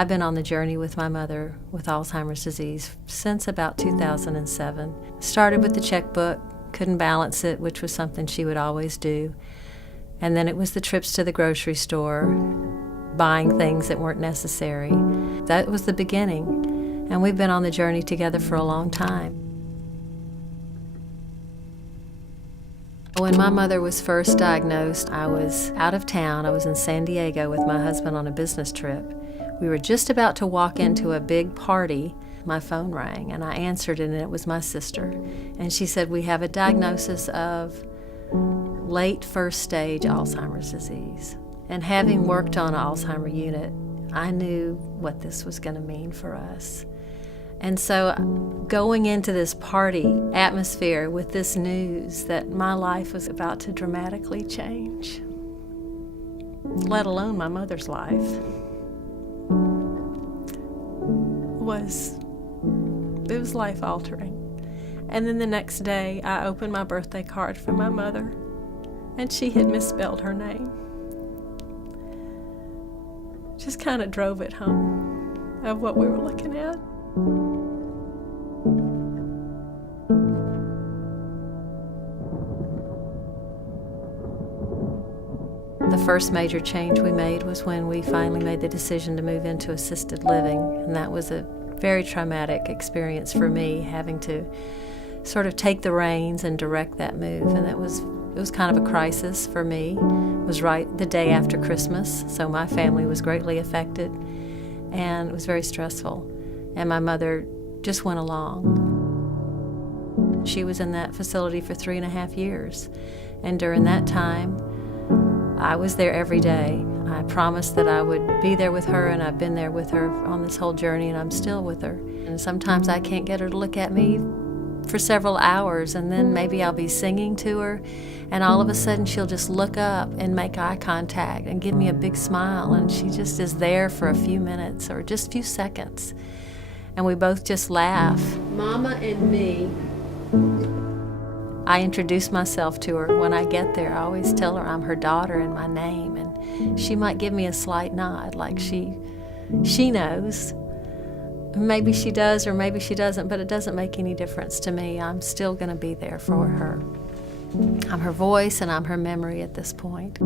I've been on the journey with my mother with Alzheimer's disease since about 2007. Started with the checkbook, couldn't balance it, which was something she would always do. And then it was the trips to the grocery store, buying things that weren't necessary. That was the beginning, and we've been on the journey together for a long time. When my mother was first diagnosed, I was out of town. I was in San Diego with my husband on a business trip. We were just about to walk into a big party. My phone rang, and I answered it, and it was my sister. And she said, "We have a diagnosis of late first stage Alzheimer's disease." And having worked on an Alzheimer's unit, I knew what this was going to mean for us. And so going into this party atmosphere with this news that my life was about to dramatically change, let alone my mother's life, it was life-altering. And then the next day, I opened my birthday card from my mother, and she had misspelled her name. Just kind of drove it home of what we were looking at. The first major change we made was when we finally made the decision to move into assisted living, and that was a very traumatic experience for me, having to sort of take the reins and direct that move. And it was kind of a crisis for me. It was right the day after Christmas, so my family was greatly affected, and it was very stressful. And my mother just went along. She was in that facility for 3.5 years, and during that time, I was there every day. I promised that I would be there with her, and I've been there with her on this whole journey, and I'm still with her. And sometimes I can't get her to look at me for several hours, and then maybe I'll be singing to her, and all of a sudden she'll just look up and make eye contact and give me a big smile, and she just is there for a few minutes or just a few seconds. And we both just laugh. Mama and me. I introduce myself to her when I get there. I always tell her I'm her daughter and my name, and she might give me a slight nod like she knows. Maybe she does or maybe she doesn't, but it doesn't make any difference to me. I'm still going to be there for her. I'm her voice and I'm her memory at this point.